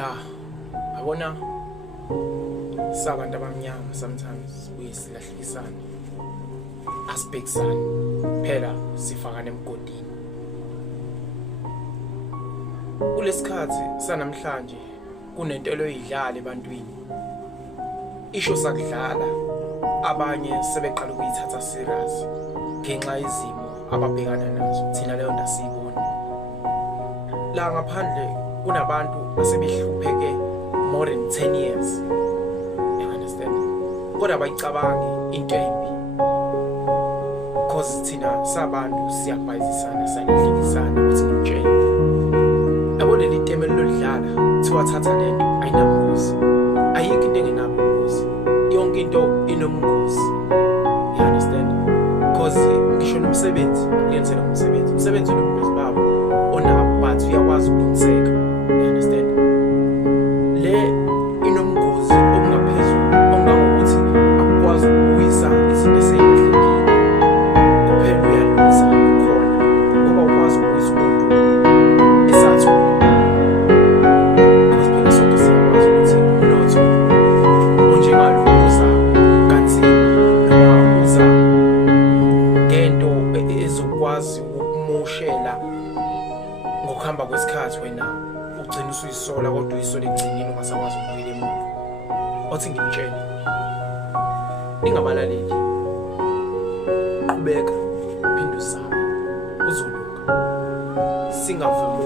Yeah, yabona sabantu abamnyama sometimes sibuye silahlekisane, asibhekisane phela sifakane emgodini. Kulesikhathi sanamhlanje kunentelo eyidlala ebantwini. Isho sakudlala abanye sebeqala ukuyithatha serious ngenxa yezimo ababhekana nazo. Thina leyo nto siyibona. La ngaphandle kunabantu asebehlupheke more than 10 years. You understand? Kodwa bayicabangi into embi. Because thina sabantu siyabhayizisana siyalehlekisana ukuthi ngitshela. Yabo leli teme lolidlala thiwathatha lento ayinabungozi. Ayikho into engenabungozi. Yonke into inobungozi. You understand? Because ngisho nomsebenzi kulenzela umsebenzi. Umsebenzi unobungozi babo onabo but uyakwazi ukulungiseka. You understand? Le inobungozi obungaphezulu ongangokuthi akukwazi ukubuyisa izinto eseyilahlekile. Kuphela uyalungisa khona ngoba ukwazi ukubuyisa umuntu esathula. Because phela sonke siyakwazi ukuthi umnotho onjengalokuza kanzima noma uza ngento ezokwazi ukumushela ngokuhamba kwesikhathi wena ugcina usuyisola kodwa uyisola egcinini ungasakwazi ukubuyela emuva. Othi ngimtshele ingabalaleli qhubeka uphinde uzame uzolunga singavumi